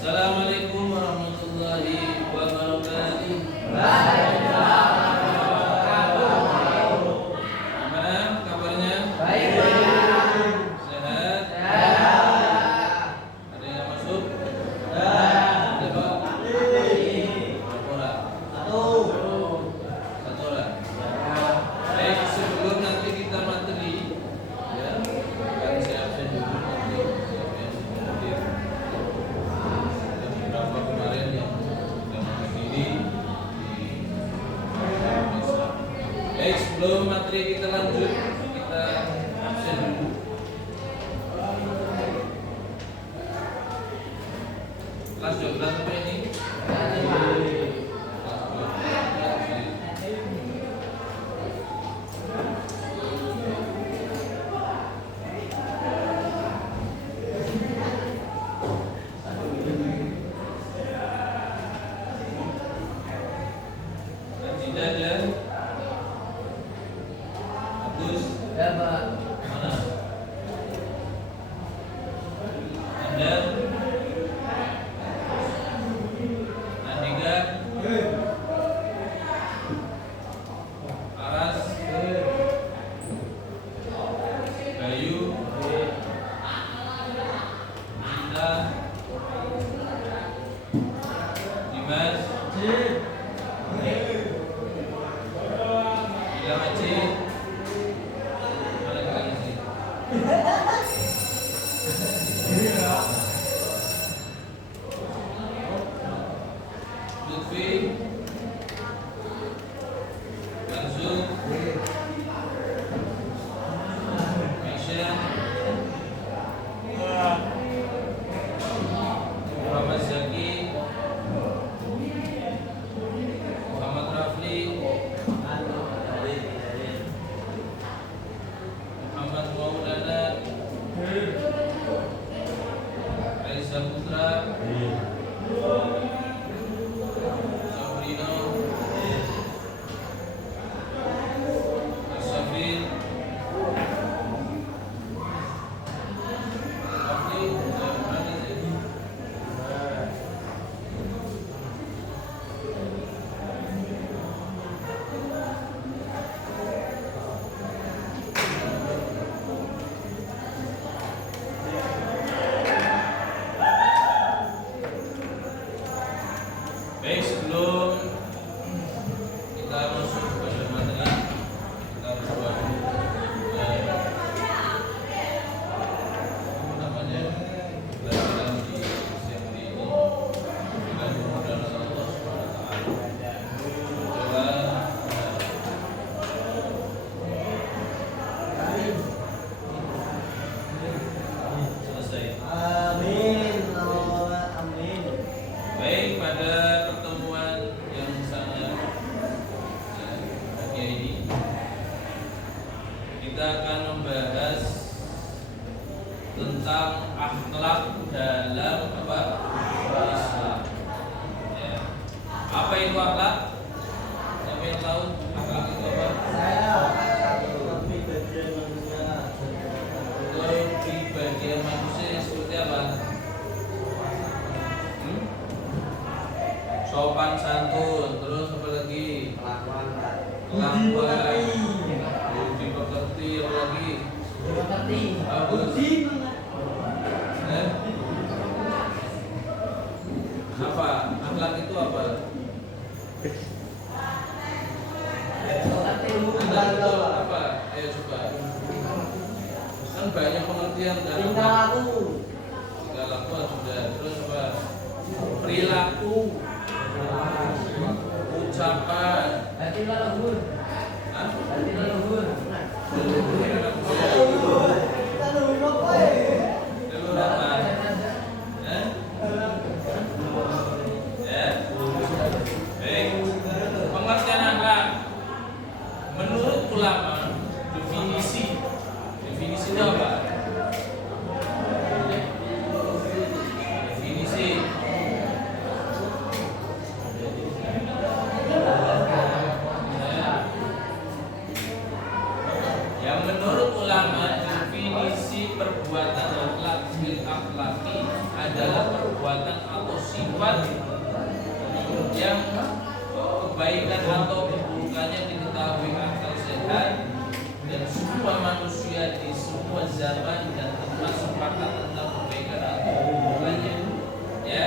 Assalamualaikum warahmatullahi wabarakatuh. Gimana kabarnya? Baik, Pak. Sehat? Sehat. Ada yang masuk? Sehat. Ada, Pak? Berapa orang? Satu orang. Baik, sebelum nanti kita materi, ya, kan saya absen dulu nanti. Siapin hadir. Ada beberapa kemarin yang sudah berdiri di masa. Baik, sebelum materi kita lanjut, kita absen dulu. Kelas geografi ini. Tidak ada. Bagus. Ya, Pak. Mana? Anda? Andika? Aras? Bayu? Cinta? Dimas? Bilang Aci? Mana kalian sih? Lutfi? Mansur? Mesya? Muhammad Zaki? Muhammad Rafli? Muhammad Maulana? Raisa Putra? Sabrina? Asafin? Rafli? Mana sih? Baik, sebelum kita masuk pada materi, kita harus buat dulu apa namanya pelajaran di siang hari ini dengan kemudahan Allah Subhanahu wa Ta'ala. Coba selesai. Baik, pada pertemuan yang sangat bahagia ini kita akan membahas tentang akhlak dalam apa? Islam. Ya. Apa itu akhlak? Siapa yang tahu akhlak itu apa? Kepribadian manusia seperti apa? Sopan santun, terus apa lagi? Kelakuan, budi pekerti, apa lagi? Bagus. Eh? Apa? Akhlak itu apa? Akhlak itu apa? Ayo coba. Kan banyak pengertian dalam tingkah laku sudah. Terus apa? Perilaku, ucapan. Hah? Leluhur apa? Eh? Ya. Baik. Pengertian akhlak menurut ulama, definisi itu apa? Definisi yang menurut ulama definisi perbuatan akhlak adalah perbuatan atau sifat yang kebaikan atau keburukannya diketahui akal sehat dan semua manusia di semua zaman dan tempat sepakat tentang kebaikan atau keburukannya. Ya,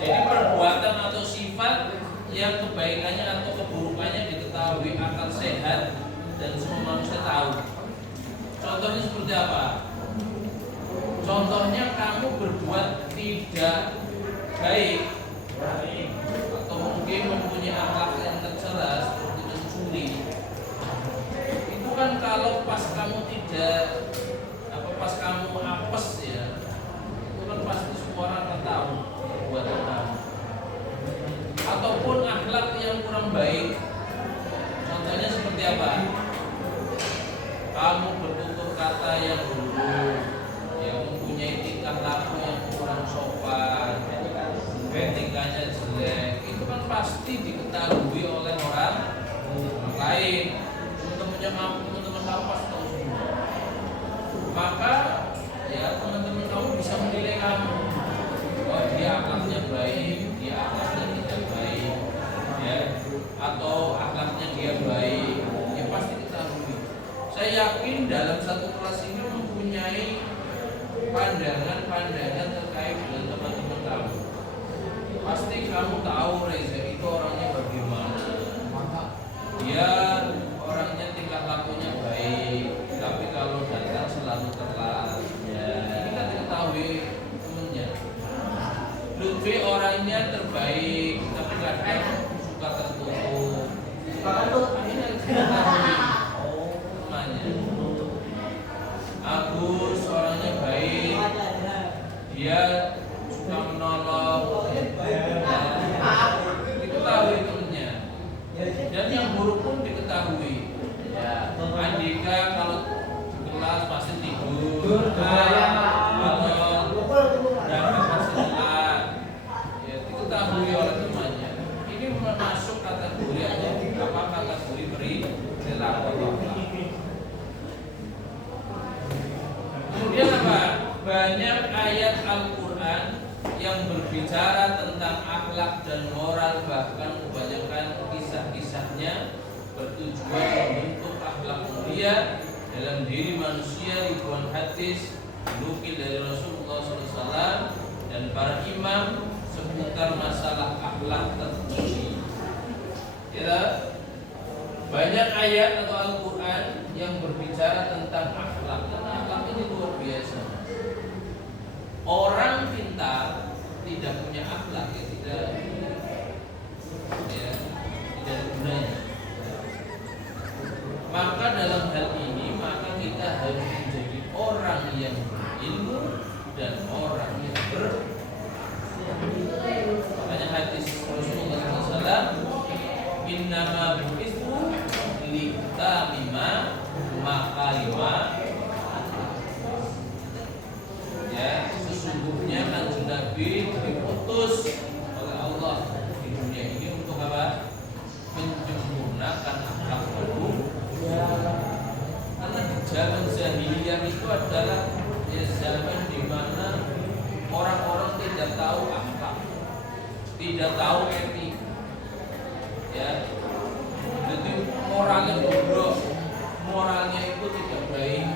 jadi perbuatan atau sifat yang kebaikannya atau keburukannya diketahui akal sehat dan semua manusia tahu. Contohnya seperti apa? Contohnya kamu berbuat tidak baik atau mungkin mempunyai akhlak yang tercela seperti mencuri. Itu kan kalau pas kamu pas kamu apes ya, itu kan pasti semua orang akan tahu perbuatan kamu. Ataupun akhlak yang kurang baik. Contohnya seperti apa? Kamu bertutur kata yang buruk, yang mempunyai tingkah laku yang kurang sopan, etikanya jelek, itu kan pasti diketahui oleh orang lain. Teman-teman kamu pasti tahu semua. Maka ya teman-teman kamu bisa menilai kamu. Oh, dia akhlaknya baik, dia akhlaknya tidak baik, ya, atau akhlaknya dia baik, ya pasti ketahui. Saya yakin dalam satu kelas ini mempunyai pandangan-pandangan terkait dengan teman-teman kamu. Pasti kamu tahu Reza itu orangnya bagaimana. Dia orangnya tingkah lakunya baik, tapi kalau datang selalu telat. Ya, ini kan diketahui temennya. Lutfi orangnya terbaik, tapi kadang suka tertutup. Ini harus diketahui temannya. Agus orangnya baik, dia suka menolong, diketahui temennya. Dan yang buruk pun diketahui. Ya, Andika kalau di kelas pasti tidur, atau dapat pasti telat. Ya, diketahui oleh temannya. Ini masuk kategori kategori perilaku. Kemudian apa? Banyak ayat Al-Quran yang berbicara tentang akhlak dan moral, bahkan kebanyakan kisah-kisahnya bertujuan membentuk akhlak mulia dalam diri manusia. Ribuan hadis dinukil dari Rasulullah SAW dan para imam seputar masalah akhlak terpuji. Ya, banyak ayat atau Al-Quran yang berbicara tentang akhlak, dan akhlak ini luar biasa. Orang pintar tidak punya akhlak ya tidak gunanya. Maka dalam hal ini maka kita harus menjadi orang yang berilmu dan orang yang makanya hadis Rasulullah SAW, innama bu'ithu litamima makalima. Ya, sesungguhnya Kanjeng Nabi diutus oleh Allah di dunia ini untuk apa? Menyempurnakan akhlak manusia. Karena di zaman jahiliyah itu adalah ya zaman di mana orang-orang tidak tahu akhlak, tidak tahu etik. Ya, jadi moralnya bodoh, moralnya itu tidak baik.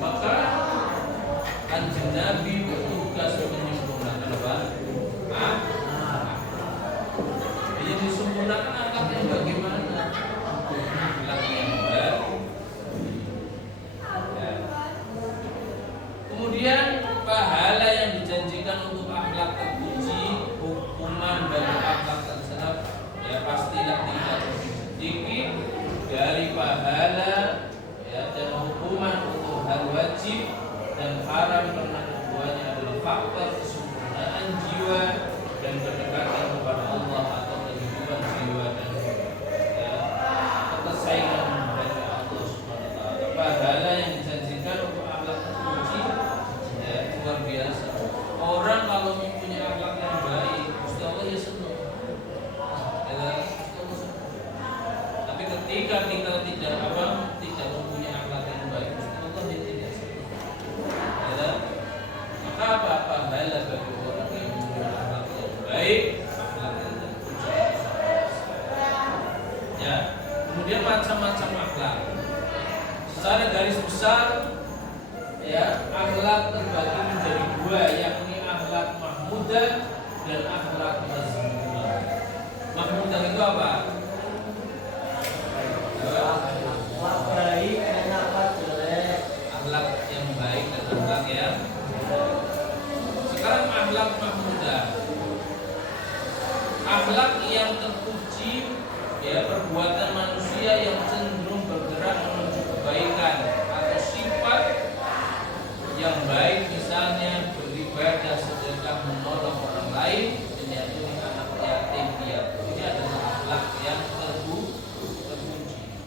Maka Kanjeng Nabi bertugas menyempurnakan apa? Yang disempurnakan akhlaknya bagaimana? Akhlaknya baik. Ya. Kemudian pahala yang dijanjikan untuk akhlak terpuji, hukuman bagi akhlak tercela, ya pastilah tidak lebih sedikit dari pahala ya dan hukuman untuk hal wajib dan haram, karena keduanya adalah faktor kesempurnaan jiwa dan kedekatan kepada Allah atau kehidupan jiwa dan ya, kesayangan dari Allah Subhanahu wa taala. Pahala yang dijanjikan untuk akhlak terpuji ya luar biasa. Orang kalau mempunyai akhlak yang baik, Gusti Allah ya senang. Ya, Gusti Allah senang. Tapi ketika kita tidak mempunyai akhlak yang baik, Gusti Allah ya tidak senang. Maka apa pahala bagi orang yang mempunyai akhlak yang baik, akhlak yang terpuji. Ya, kemudian macam-macam akhlak. Secara garis besar, ya, akhlak terbagi menjadi dua, yakni akhlak mahmudah dan akhlak mazmumah. Mahmudah itu apa? Akhlak baik dan akhlak jelek. Akhlak yang baik dan akhlak yang sekarang akhlak mahmudah, akhlak yang terpuji, ya, perbuatan manusia yang cenderung bergerak menuju kebaikan atau sifat yang baik, misalnya beribadah, sedekah, menolong orang lain, menyantuni anak yatim piatu. Ini adalah akhlak yang terpuji.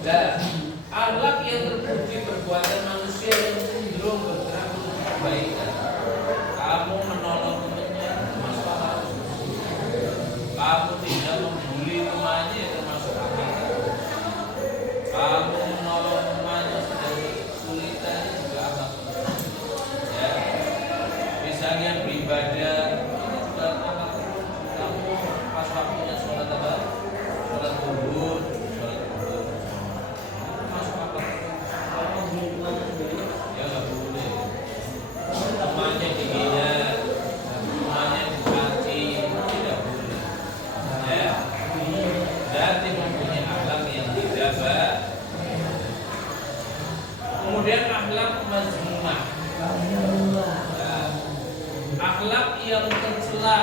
Dan akhlak yang terpuji perbuatan manusia yang cenderung bergerak menuju kebaikan. Kamu menolong temannya termasuk akhlak terpuji. Kamu tidak membuli temannya termasuk akhlak terpuji. Kamu menolong temannya sedang kesulitan juga akhlak terpuji. Ya, misalnya beribadah ini juga akhlak terpuji. Kamu pas waktunya sholat apa? Sholat zuhur, ya nggak boleh. Temannya dihina, temannya dicaci, tidak boleh. Ya, berarti mempunyai akhlak yang tidak baik. Kemudian akhlak mazmumah, ya, akhlak yang tercela,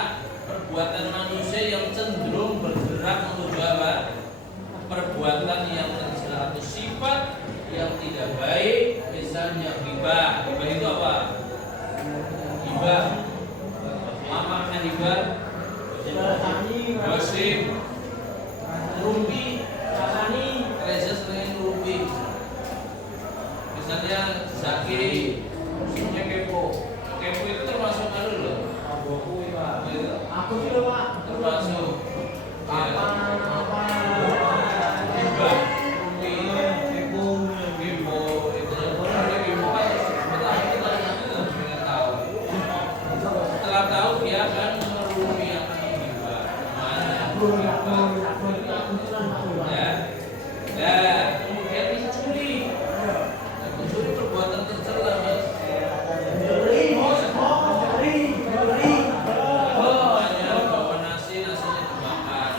perbuatan manusia yang cenderung bergerak menuju apa? Perbuatan yang tercela atau sifat yang tidak baik, misalnya ghibah. Ghibah itu apa? Ghibah. Apa ghibah? Gosip, rumpi, Reza sering rumpi. Misalnya Zaki, musuhnya kepo. Kepo itu termasuk anu loh. Aku sih loh, Pak. Termasuk Apa? ghibah, rumpi, kepo itu. Kalau kepo kan kita pengen tahu. Setelah tahu dia akan merumpi yang ghibah. Ya. Nah, kemudian mencuri. Mencuri perbuatan tercela, Mas. Hanya bawa nasi, nasinya dimakan.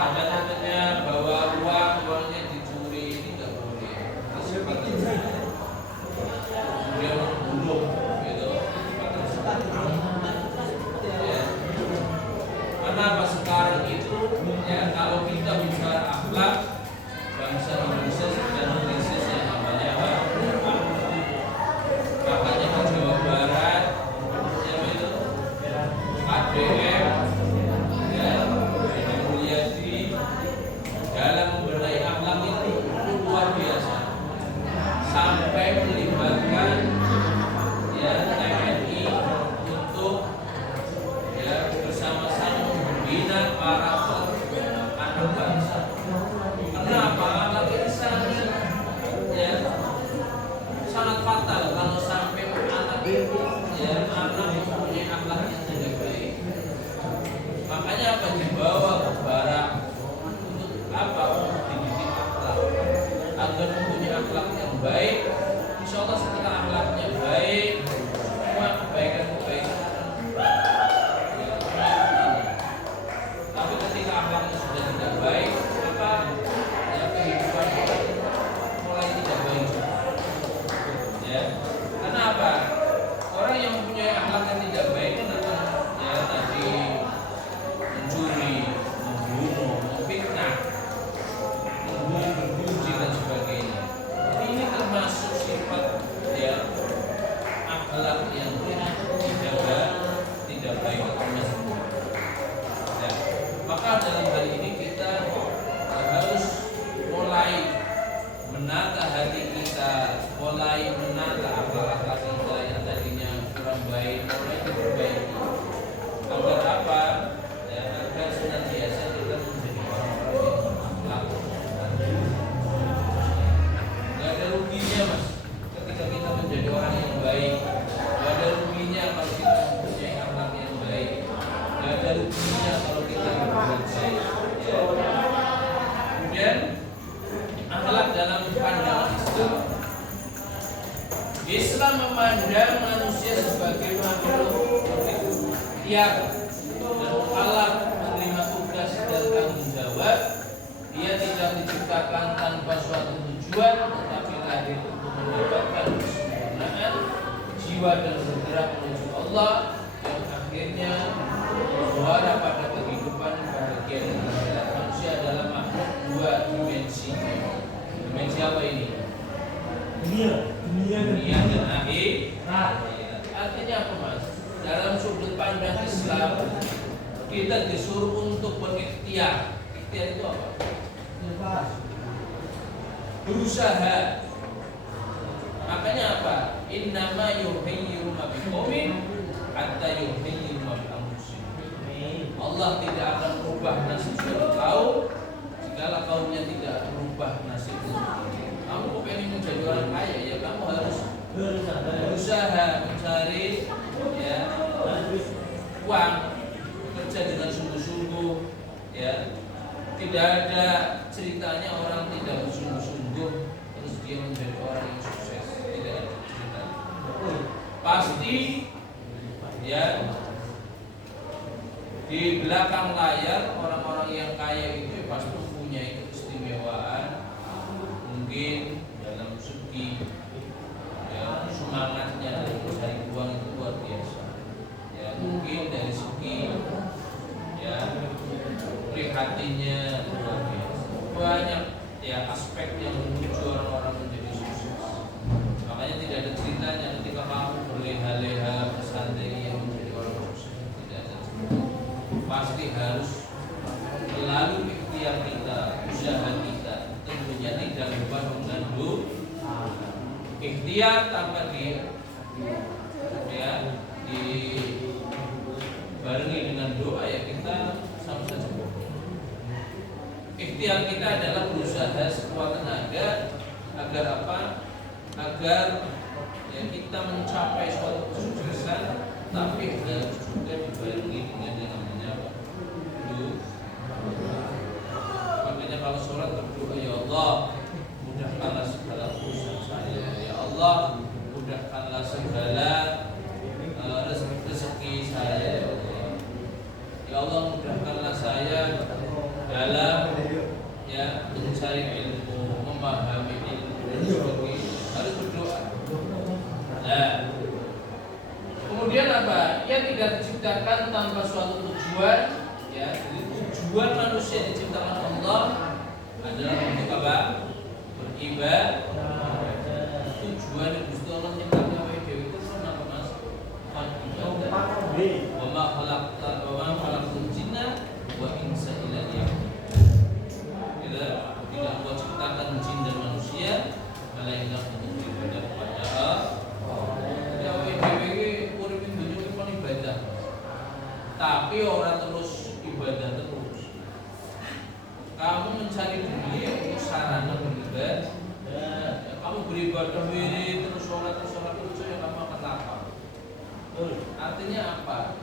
Ada temannya bawa uang, uangnya dicuri, ini nggak boleh. Sifat tercela. Kemudian membunuh, gitu. Sifat tercela. Ya. Kenapa sekarang itu, ya, kalau kita bicara akhlak, bangsa Indonesia sedang mengkrisis yang namanya apa? Makanya di Jawa Barat, siapa itu? ADM, ya, Deddy Mulyadi, dalam membenahi akhlak itu luar biasa, sampai melibatkan, ya, TNI untuk, ya, bersama-sama membina para anak bangsa. Kenapa? Akhlak ini sangat, ya, sangat fatal kalau sampai anak, ya, anak mempunyai akhlak yang tidak baik. Makanya apa dibawa ke barat untuk apa? Untuk dididik akhlak agar mempunyai akhlak yang baik. Insya Allah setelah akhlaknya baik, semua kebaikan-kebaikan tapi ketika akhlaknya sudah tidak baik, maka, ya, kehidupan mulai tidak baik juga. Ya, karena apa? Orang yang mempunyai akhlak yang tidak baik kan akan, ya, tadi mencuri, membunuh, memfitnah, membunuh dan sebagainya. Ini termasuk sifat, ya, akhlak yang tidak baik atau mazmum. Ya, maka dalam hal ini kita harus mulai menata hati kita, mulai menata akhlak kita yang tadinya kurang baik, mulai diperbaiki. Agar apa? Ya, agar senantiasa kita menjadi orang-orang yang berakhlak. Gak ada ruginya, Mas, ketika kita menjadi orang yang baik. Gak ada Islam memandang manusia sebagai makhluk yang mukallaf, menerima tugas dan tanggung jawab. Dia tidak diciptakan tanpa suatu tujuan, tetapi lahir untuk mendapatkan kesempurnaan jiwa dan bergerak menuju Allah yang akhirnya bermuara pada kehidupan bahagia dan akhirat. Manusia adalah makhluk dua dimensi. Dimensi apa ini? Dunia dan akhirat. Artinya apa, Mas? Dalam sudut pandang Islam kita disuruh untuk berikhtiar. Ikhtiar itu apa? Berusaha. Makanya apa? Innama yuhayyiru ma biqaumin hatta yuhayyiru ma bi anfusihim. Allah tidak akan merubah nasib suatu kaum jikalau kaumnya tidak merubah nasibnya. Kamu pengen menjadi orang kaya, ya kamu harus berusaha mencari ya uang, bekerja dengan sungguh-sungguh, ya. Tidak ada ceritanya orang tidak bersungguh-sungguh terus dia menjadi orang yang sukses. Tidak ada cerita. Pasti ya di belakang layar orang-orang yang kaya itu pasti mempunyai keistimewaan. Mungkin dalam segi ya, semangatnya dalam mencari uang itu luar biasa. Ya mungkin dari segi ya prihatinya luar biasa. Banyak ya aspek yang menuju orang-orang menjadi sukses. Makanya tidak ada ceritanya ketika kamu berleha-leha bersandai yang menjadi orang sukses. Tidak ada cerita. Pasti harus melalui ikhtiar kita, usaha kita. Tentunya tidak lupa mengandung ikhtiar tanpa dibarengi dengan doa ya kita sama saja bodoh. Ikhtiar kita adalah berusaha sekuat tenaga agar apa? Agar ya kita mencapai suatu kesuksesan, tapi harus juga dibarengi dengan yang namanya apa? Makanya kalau sholat berdoa, ya Allah mudahkanlah segala urusan saya, ya Allah mudahkanlah segala rezeki saya, ya Allah. Ya Allah mudahkanlah saya dalam ya mencari ilmu, memahami ilmu dan sebagainya. Harus berdoa. Nah, kemudian apa? Ia tidak diciptakan tanpa suatu tujuan. Ya, jadi tujuan manusia diciptakan Allah adalah untuk apa? Beribadah. Tujuan Gusti Allah nyiptakan awake dhewe itu kenapa, Mas? Wa ma khalaqtul jinna wa insa illa liya'budun. Tidak Allah ciptakan jin dan manusia melainkan untuk beribadah kepada Allah. Ya awake dhewe urip ing dunya iki pun ibadah. Tapi orang terus ibadah terus. Kamu mencari dunia itu sarana beribadah. Kamu beribadah terus sholat terus ya kamu akan lapar. Artinya apa?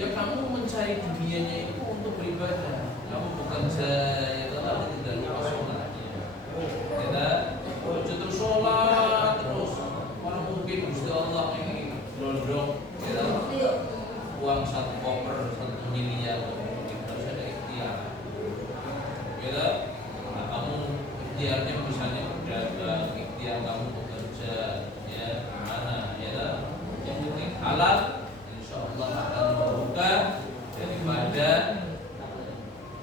Ya kamu mencari dunianya itu untuk beribadah. Kamu bekerja ya tapi tidak lupa sholatnya. Kita terus sholat terus. Orang mungkin Gusti Allah ini gondrong ya uang 1 koper 1 miliar. Gitu. Nah, kamu ikhtiarnya misalnya berdagang, ikhtiar kamu bekerja, ya mana, ya yang penting halal, insya Allah akan membuka daripada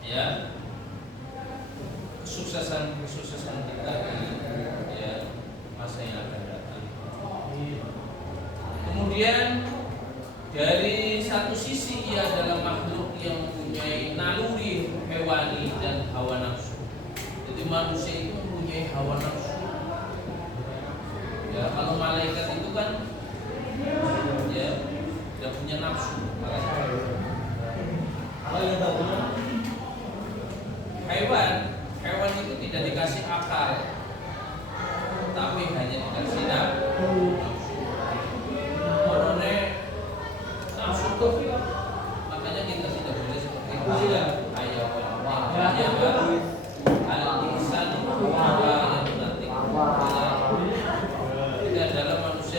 ya kesuksesan kita di ya masa yang akan datang. Kemudian dari satu sisi ia adalah makhluk yang mempunyai naluri hewani dan hawa nafsu. Jadi manusia itu mempunyai hawa nafsu. Ya kalau malaikat itu kan ya tidak punya nafsu. Hewan itu tidak dikasih akal, tapi hanya dikasih nafsu. Nafsu itu makanya kita tidak boleh seperti itu ya. Tidak dalam manusia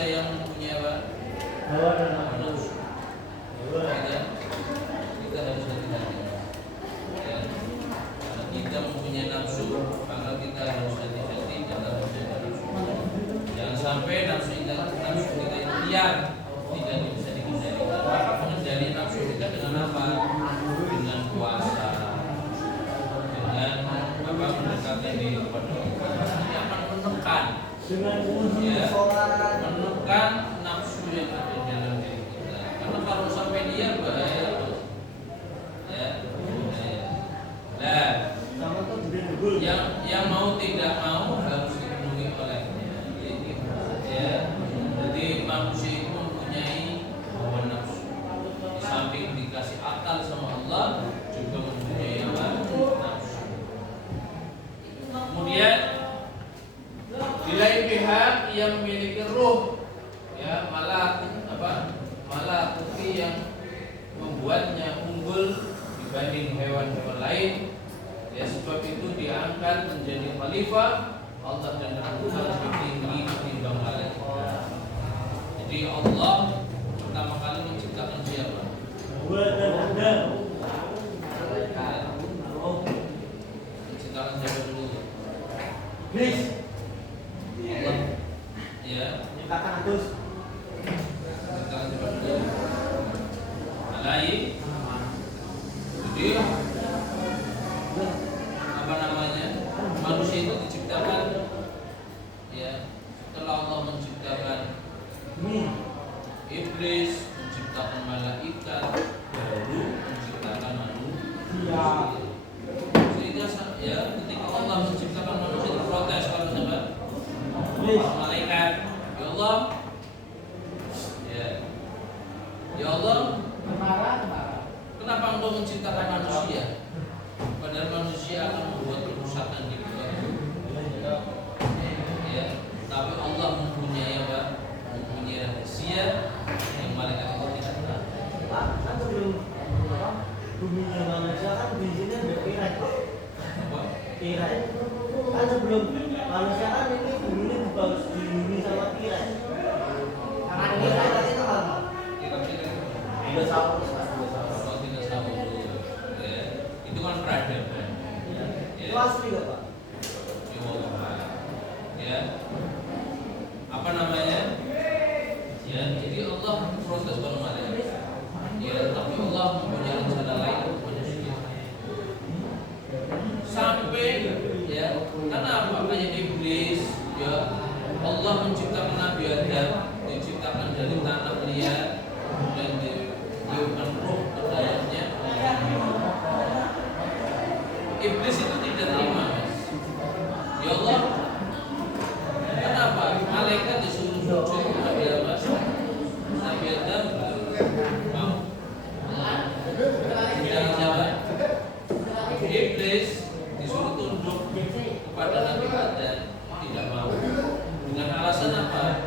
sampai nafsu kita itu liar, tidak bisa dikendalikan. Maka mengendali nafsu kita dengan apa? Dengan puasa, dengan mendekatkan diri kepada Allah. Ini akan menekan, menekan nafsu yang ada di dalam diri kita. Karena kalau sampai liar bahaya tuh. Yang mau tidak mau harus dipenuhi olehnya. Jadi manusia itu mempunyai hawa nafsu. Di samping dikasih akal sama Allah, juga mempunyai hawa nafsu. Kemudian di lain pihak yang memiliki ruh, malah bukti yang membuatnya unggul dibanding hewan-hewan lain. Sebab itu diangkat menjadi khalifah Allah dan Rasulullah lebih tinggi ketimbang malaikat. Jadi Allah pertama kali menciptakan siapa? Menciptakan siapa dulu? Iblis. Allah. Menciptakan Agus. Menciptakan siapa dulu? Malaik. Jadi manusia itu diciptakan setelah Allah menciptakan iblis, menciptakan malaikat, baru menciptakan manusia. Sehingga ketika Allah menciptakan manusia itu protes kalau siapa? Malaikat. Ya Allah, kenapa Engkau menciptakan manusia? Padahal manusia akan membuat kerusakan di muka. Tapi Allah mempunyai rahasia yang malaikat itu tidak tahu. Kan sebelum bumi manusia kan di sini ada tirai. Tirai. Kan sebelum manusia kan ini bumi ini bagus dihuni sama tirai. Karena tirai itu apa? Dinosaurus. Itu kan peradaban. Itu asli gak Pak? Apa namanya? Jadi Allah proses kalau malaikat. Tapi Allah mempunyai rencana lain untuk manusia. Sampai karena apa? Kayak iblis, Allah menciptakan Nabi Adam, diciptakan dari tanah liat dan diberikan roh ke dalamnya. Iblis itu tidak terima, Mas. Ya Allah, kenapa malaikat disuruh sujud kepada apa? Nabi Adam mau. Jangan jawab. Iblis disuruh tunduk kepada Nabi Adam, tidak mau. Dengan alasan apa?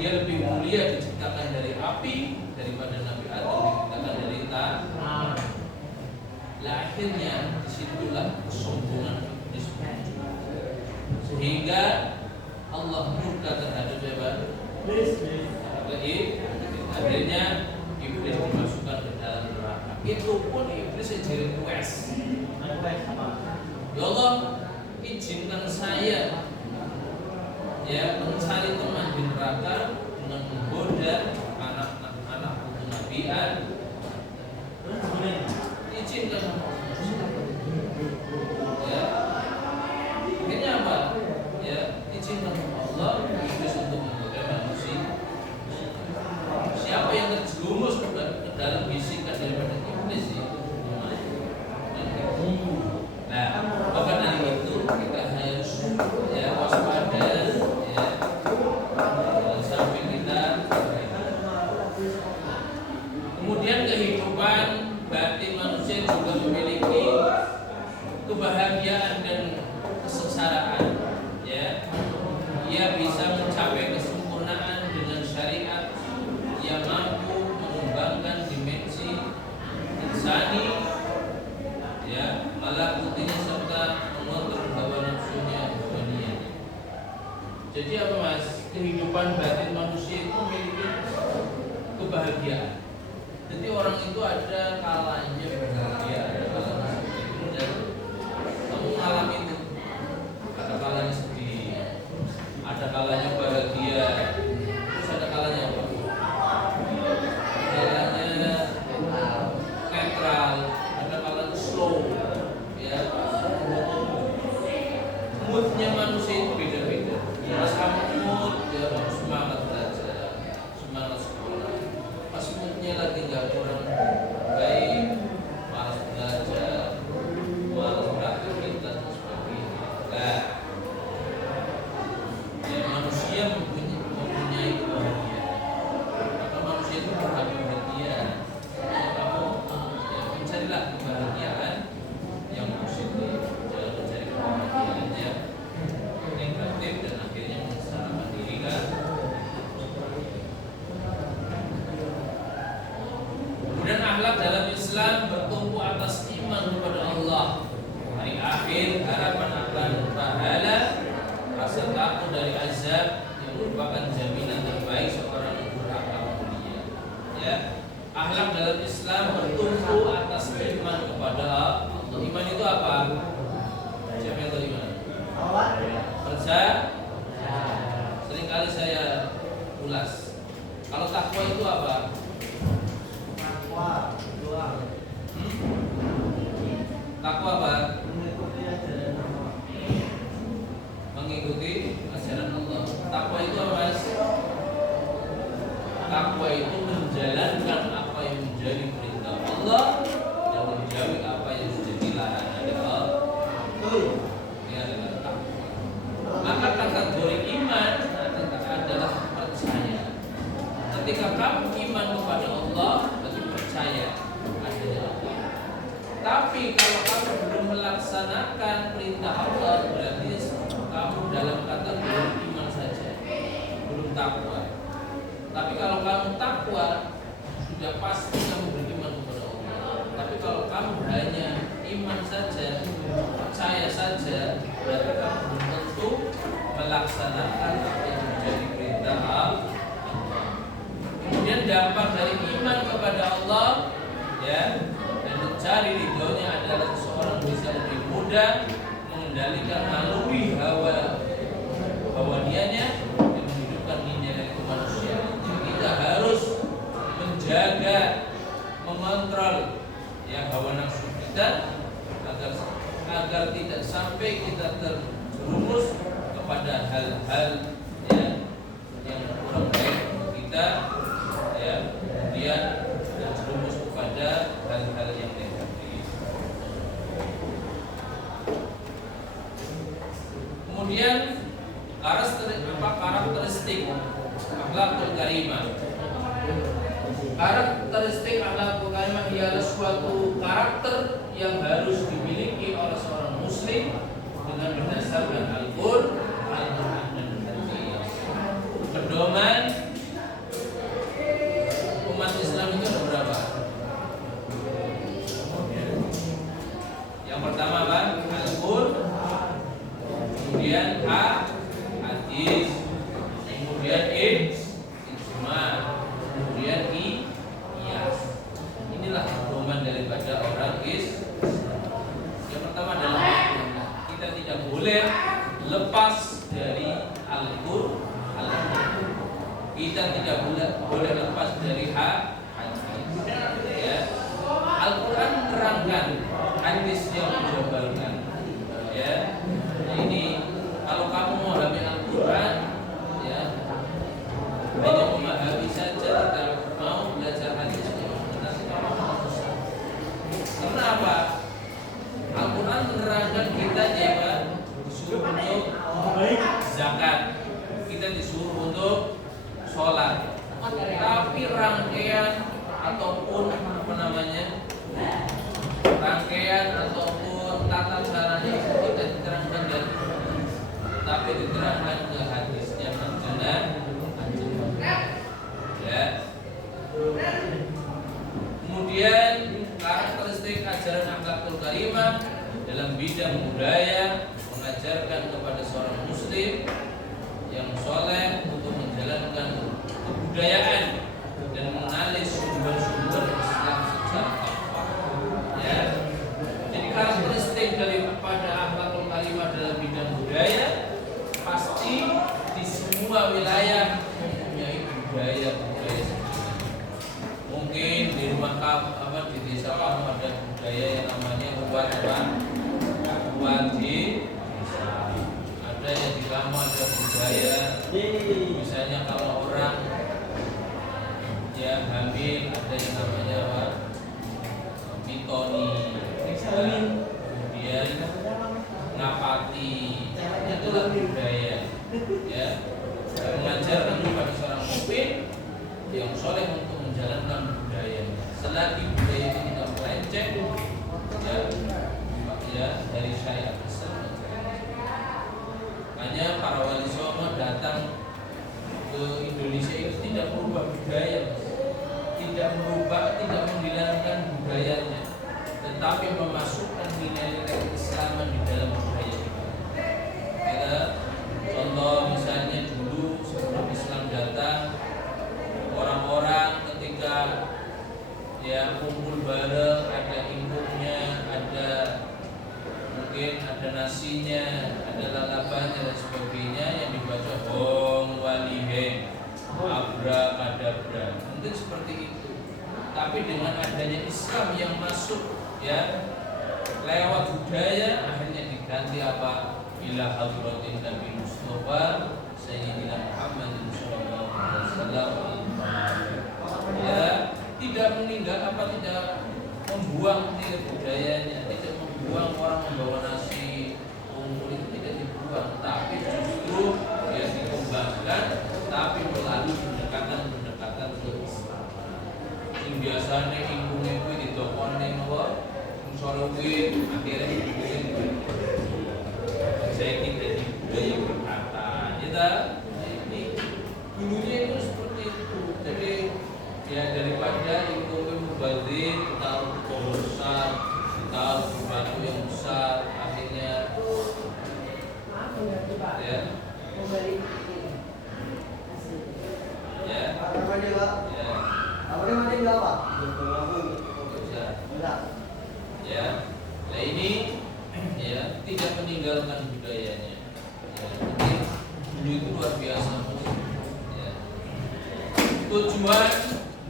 Dia lebih mulia diciptakan dari api daripada Nabi Adam diciptakan dari tanah. Akhirnya disitulah kesombongan iblis muncul, sehingga Allah murka terhadap iblis. Akhirnya iblis dimasukkan ke dalam neraka. Itu pun iblis jadi request. Ya Allah, izinkan saya mencari teman di neraka dengan menggoda anak-anak kenabian. Izinkan akhirnya apa? Izinkan Allah iblis untuk menggoda manusia. Siapa yang terjerumus ke dalam bisikan daripada iblis itu? Nah, maka dari itu kita harus waspada sampai kita. Kemudian kehidupan batin manusia juga memiliki kebahagiaan dan kesengsaraan. Ia bisa mencapai kesempurnaan dengan syariat yang mampu mengembangkan dimensi insani, malakutinya serta mengontrol hawa nafsunya dunia. Jadi apa Mas? Kehidupan batin manusia itu memiliki kebahagiaan. Jadi orang itu ada kalanya bahagia, ada kalanya sedih. Dan kamu mengalami itu. Ada kalanya sedih, ada kalanya bahagia. Akhlak dalam Islam bertumpu atas iman kepada Allah, hari akhir, harapan akan pahala, rasa takut dari azab yang merupakan jaminan terbaik seorang yang berakhlak mulia. Ya, akhlak dalam Islam bertumpu atas iman kepada Allah. Iman itu apa? Siapa yang tahu iman? Percaya. Seringkali saya ulas. Kalau takwa itu apa? Takwa apa? Mengikuti ajaran Allah. Takwa itu apa, Mas? Takwa itu menjalankan apa yang menjadi perintah Allah dan menjauhi apa yang menjadi larangan Allah. Ini adalah takwa. Maka kategori iman adalah percaya. Ketika kamu iman kepada Allah, berarti percaya adanya Allah. Tapi kalau kamu belum melaksanakan perintah Allah, berarti kamu dalam kategori iman saja, belum takwa. Tapi kalau kamu takwa, sudah pasti kamu beriman kepada Allah. Tapi kalau kamu hanya iman saja, percaya saja, berarti kamu belum tentu melaksanakan apa yang menjadi perintah Allah. Kemudian dampak dari iman kepada Allah, ya, dan mencari ridhonya adalah seseorang bisa lebih mudah mengendalikan naluri hawa dianya yang menghidupkan dirinya dari kemanusiaan. Kita harus menjaga, mengontrol ya hawa nafsu kita agar tidak sampai kita terjerumus kepada hal-hal ya, yang kurang baik untuk kita, ya, kemudian terjerumus kepada hal-hal yang negatif. Kemudian karakteristik akhlakul karimah. Karakteristik akhlakul karimah ialah suatu karakter yang harus dimiliki oleh seorang muslim dengan berdasarkan Al-Quran dan hadis. Pedoman umat Islam itu ada berapa? Yang pertama apa? Al-Quran, kemudian hadis, kemudian ijma, kemudian qiyas. Inilah pedoman daripada orang Islam. Yang pertama adalah kita tidak boleh lepas dari Al-Quran. Kita tidak boleh lepas dari hadis. Ya. Al-Quran menerangkan, hadis yang menjabarkan. Ya. Ini kalau kamu mau memahami Al-Quran, ya, hanya memahami saja, tidak mau belajar hadis, nanti kamu akan susah. Karena apa? Al-Quran menerangkan kita ya, disuruh untuk zakat, kita disuruh untuk sholat. Tapi rangkaian ataupun rangkaian ataupun tata caranya itu tidak diterangkan dari Quran, tapi diterangkan ke hadisnya menjelaskan. Ya. Kemudian karakteristik ajaran akhlakul karimah dalam bidang budaya mengajarkan kepada seorang muslim yang soleh untuk menjalankan kebudayaan dan mengenali sumber-sumber Islam secara tepat. Ya. Jadi karakteristik daripada akhlakul karimah dalam bidang budaya pasti di semua wilayah mempunyai budaya sendiri. Mungkin di rumah kamu, di desa kamu ada budaya yang namanya buat di desa. Ada yang di kamu ada budaya, misalnya kalau orang ya hamil ada yang namanya apa? Mitoni, kemudian ngapati, itulah budaya. Ya, mengajarkan kepada seorang mukmin yang soleh untuk menjalankan budaya. Selagi budaya itu tidak melenceng, ya dari syariat Islam. Hanya para wali songo datang ke Indonesia itu tidak merubah budaya, Mas. tidak merubah, tidak menghilangkan budayanya, tetapi memasukkan nilai-nilai keislaman di dalam budaya kita. Ya, contoh misalnya dulu sebelum Islam datang, orang-orang ketika ya kumpul bareng, ada ingkungnya, ada mungkin ada nasinya, ada lalapannya dan sebagainya yang dibaca Hong Walihe, Abrakadabra, mungkin seperti itu. Tapi dengan adanya Islam yang masuk ya lewat budaya, akhirnya diganti apa? Ila hadratin Nabi Mustafa Sayyidina Muhammad sallallahu alaihi wasallam. Ya, tidak meninggal apa, tidak membuang nilai budayanya, tidak membuang orang membawa nasi kumpul itu tidak dibuang, tapi justru ya dikembangkan, tapi melalui pendekatan ke Islam. Yang biasanya ingkungnya itu ditokone nopo, sore kuwi akhirnya dibikin saya tidak di budaya berkata, kita ini dulunya itu seperti itu. Jadi ya daripada itu mubazir, taruh pohon besar, taruh di batu yang besar, akhirnya ya ya ya, nah ini ya tidak meninggalkan budayanya. Ya, jadi dulu itu luar biasa. Ya. Tujuan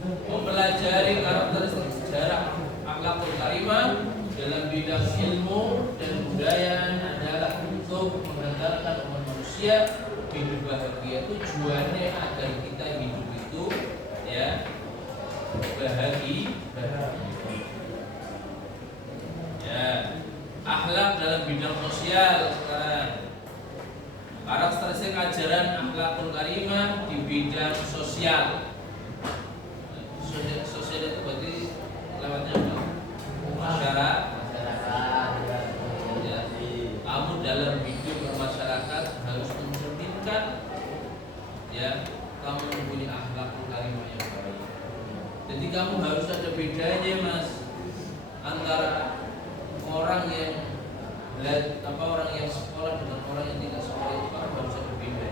mempelajari karakteristik sejarah akhlakul karimah dalam bidang ilmu dan budaya adalah untuk menghantarkan umat manusia hidup bahagia. Tujuannya agar kita hidup itu ya bahagia. Ya, akhlak dalam bidang sosial sekarang. Karakteristik ajaran akhlakul karimah di bidang sosial. Sosial itu berarti lewatnya apa? Masyarakat. Ya. Kamu dalam hidup bermasyarakat harus mencerminkan ya kamu mempunyai akhlakul karimah yang baik. Jadi kamu harus ada bedanya, Mas, antara orang yang orang yang sekolah dengan orang yang tidak sekolah itu kan harus ada beda.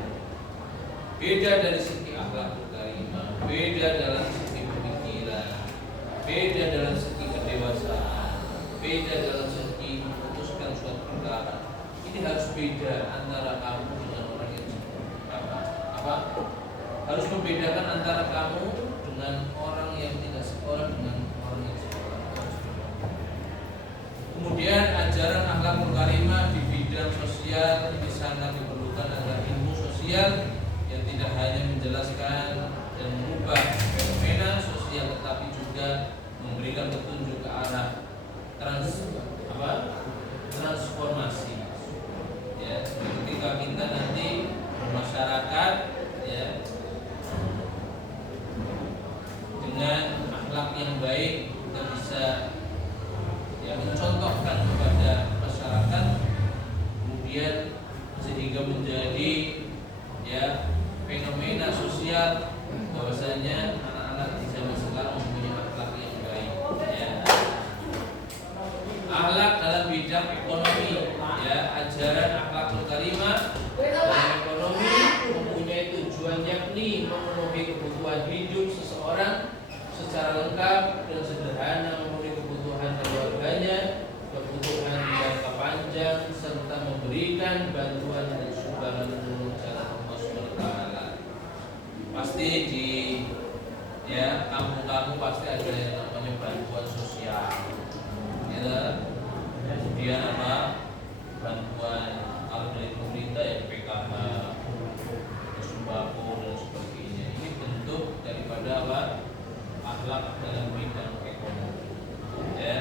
Beda dari segi akhlakul karimah, beda dalam segi pemikiran, beda dalam segi kedewasaan, beda dalam segi memutuskan suatu perkara. Ini harus beda antara kamu dengan orang yang apa? Harus membedakan antara kamu dengan orang yang tidak sekolah dengan orang yang sekolah. Kemudian ajaran akhlakul karimah di bidang sosial ini sangat diperlukan agar ilmu sosial yang tidak hanya menjelaskan dan mengubah fenomena sosial, tetapi juga memberikan petunjuk ke arah transformasi. Ya, ketika kita nanti bermasyarakat ya dengan akhlak yang baik, kita bisa mencontohkan kepada masyarakat, kemudian sehingga menjadi ya fenomena sosial bahwasanya anak-anak di zaman sekarang mempunyai akhlak yang baik. Ya. Akhlak dalam bidang ekonomi, ya ajaran akhlakul karimah dalam ekonomi mempunyai tujuan yakni memenuhi kebutuhan hidup seseorang secara lengkap dan sederhana, memenuhi kebutuhan keluarganya, kebutuhan jangka panjang, serta memberikan bantuan dan sumbangan menurut jalan Allah SWT. Pasti di ya kampung-kampung pasti ada yang namanya bantuan sosial, ya. Kemudian apa? Bantuan kalau dari pemerintah ya PKH, sembako dan sebagainya. Ini bentuk daripada apa? Akhlak dalam bidang ekonomi. Ya.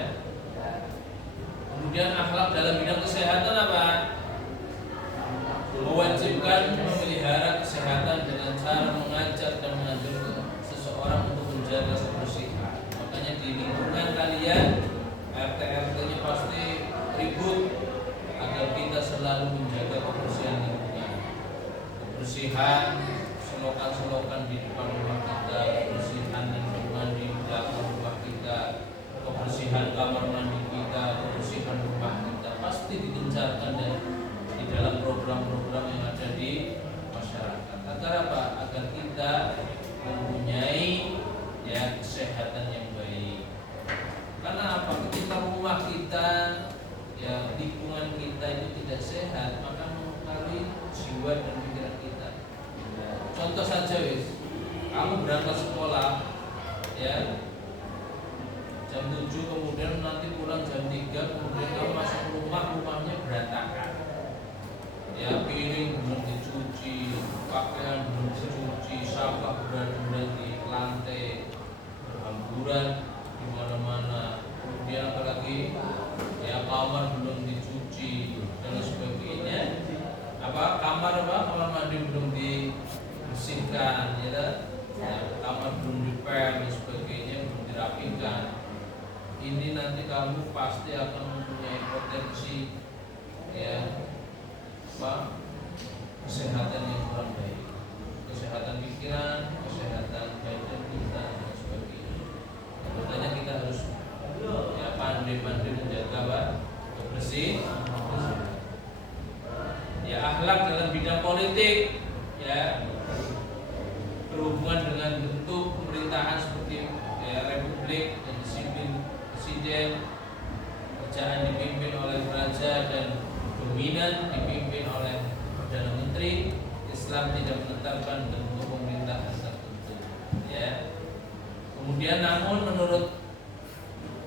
Kemudian akhlak dalam bidang kesehatan apa? Mewajibkan memelihara kesehatan dengan cara mengajak dan menganjurkan seseorang untuk menjaga kebersihan. Makanya di lingkungan kalian RT-RT-nya pasti ribut agar kita selalu menjaga kebersihan lingkungan. Kebersihan selokan-selokan di depan rumah kita, kebersihan lingkungan di berangkat sekolah ya jam 7, kemudian nanti pulang jam 3, kemudian kamu masuk rumah, rumahnya berantakan ya, piring belum dicuci, pakaian belum dicuci, sampah berada di lantai, berhamburan di mana-mana, kemudian apalagi ya kamar belum dicuci dan sebagainya, kamar mandi belum dibersihkan ya, kamar belum dipel dan sebagainya, belum dirapikan. Ini nanti kamu pasti akan mempunyai potensi ya kesehatan yang kurang baik, kesehatan pikiran, kesehatan badan kita dan sebagainya. Makanya kita harus ya pandai-pandai menjaga bersih. Ya akhlak dalam bidang politik ya berhubungan dengan bentuk pemerintahan seperti ya, republik dan disiplin presiden, kerajaan dipimpin oleh raja dan dominan dipimpin oleh perdana menteri. Islam tidak menetapkan bentuk pemerintahan tertentu ya. Kemudian namun menurut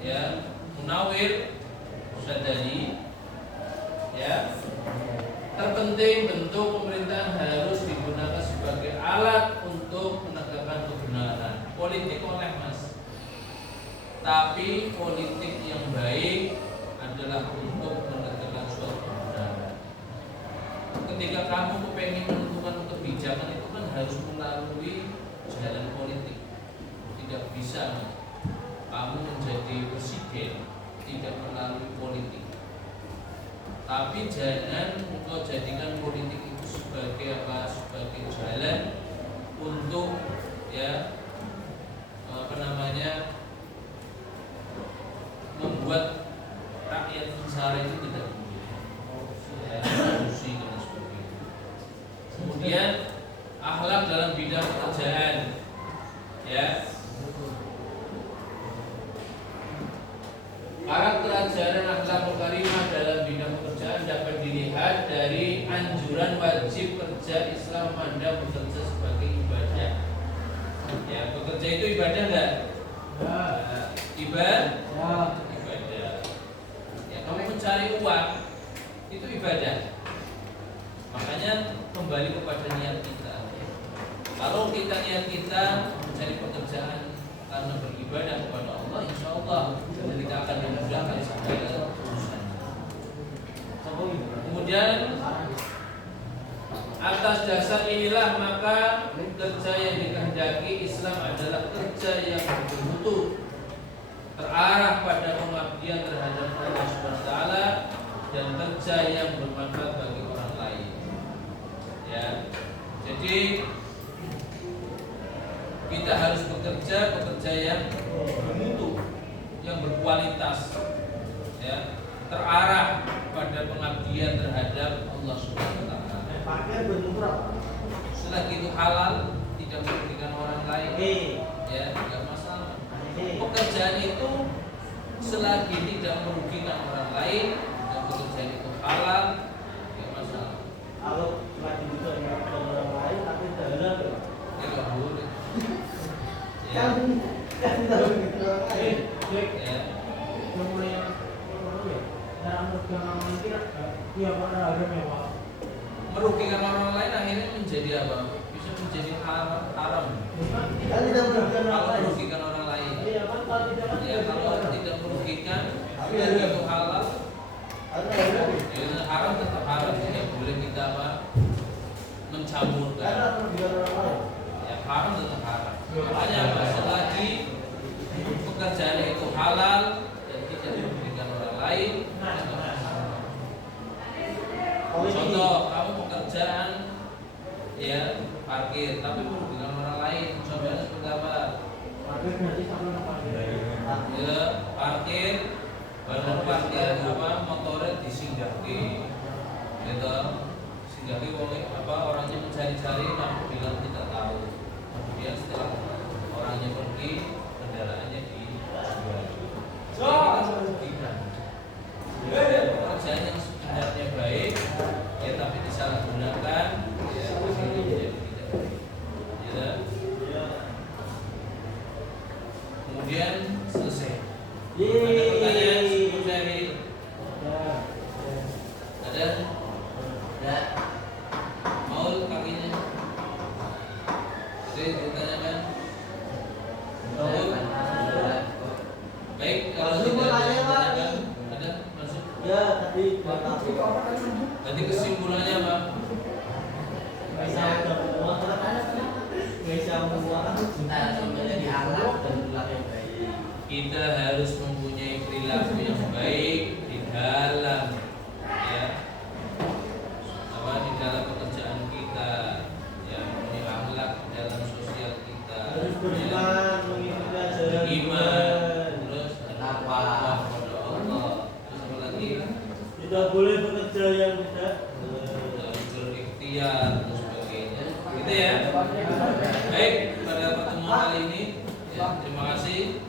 ya Munawir Sadali ya, terpenting bentuk pemerintahan harus digunakan sebagai alat untuk menegakkan kebenaran. Politik oleh mas, tapi politik yang baik adalah untuk menegakkan suatu kebenaran. Ketika kamu kepengen menentukan kebijakan itu kan harus melalui jalan politik. Tidak bisa kamu menjadi presiden tidak melalui politik. Tapi jangan engkau jadikan politik itu sebagai sebagai jalan untuk ya membuat rakyat sengsara itu tidak korupsi dan sebagainya. Kemudian akhlak dalam bidang pekerjaan ya. Karakter ajaran akhlak karimah dalam bidang pekerjaan dapat dilihat dari anjuran wajib kerja Islam pada bekerja sebagai ibadah. Ya, bekerja itu ibadah enggak? Ibadah. Ya, kamu mencari uang itu ibadah. Makanya kembali kepada niat kita. Kalau kita niat kita mencari pekerjaan karena beribadah kepada Allah, insya Allah kita akan dimudahkan segala urusan. Kemudian atas dasar inilah maka kerja yang dikehendaki Islam adalah kerja yang betul-betul terarah pada pengabdian terhadap Allah Subhanahu wa taala dan kerja yang bermanfaat bagi orang lain. Ya. Jadi kita harus bekerja yang bermutu, yang berkualitas, ya, terarah pada pengabdian terhadap Allah Subhanahu wa taala. Selagi itu halal, tidak merugikan orang lain, ya, tidak masalah. Pekerjaan itu selagi tidak merugikan orang lain dan pekerjaan itu halal, tidak masalah. Kalau lagi butuh orang lain tapi tidak halal, tidak boleh. Kan tahu gitu Ya. Kemudian cara merugikan orang lain dia pada ada mewah. Merugikan orang lain akhirnya menjadi apa? Bisa menjadi haram. Kan tidak merugikan orang Kalau lain. merugikan orang lain. Iya kan kalau tidak kan Ya kalau tidak merugikan, Iya. itu halal. ada. Ya, haram tetap haram. Tidak boleh kita mencampurkan. Karena merugikan orang lain. Ya haram tetap haram. Makanya apa? Selagi pekerjaan itu halal dan tidak merugikan orang lain, itu haram. Contoh, kamu pekerjaan ya parkir, tapi merugikan orang lain. Contohnya seperti apa? Parkir berarti sama parkir. Ya parkir, baru parkir motornya disinggahke, gitu. Singgahke orangnya mencari-cari, namun bilang tidak tahu. Kemudian setelah orangnya pergi, kendaraannya dijual. Jadi kita merugikan. Pekerjaan yang sebenarnya baik, ya tapi disalahgunakan, ya ini menjadi tidak baik. Ya. kemudian selesai. Ada pertanyaan sebelum saya akhiri? Ada? Ada? Maul kakinya? Jadi ditanyakan? Maul? Baik, kalau tidak ada yang ditanyakan, ada masuk? Ya, tadi buat aku. Nanti kesimpulannya apa? Nggak bisa udah nggak bisa memuat. Kita sebenarnya dianggap dan perilaku yang baik. Kita harus mempunyai perilaku yang baik di dalam ya apa di dalam pekerjaan kita, ya mempunyai akhlak di dalam sosial kita, Harus ya. beriman, mengikuti ajaran Beriman, Tuhan. terus ada takwa kepada Allah, terus apa lagi? Tidak boleh bekerja yang tidak Berikhtiar dan sebagainya. Gitu ya. Baik, pada pertemuan kali ini ya, terima kasih.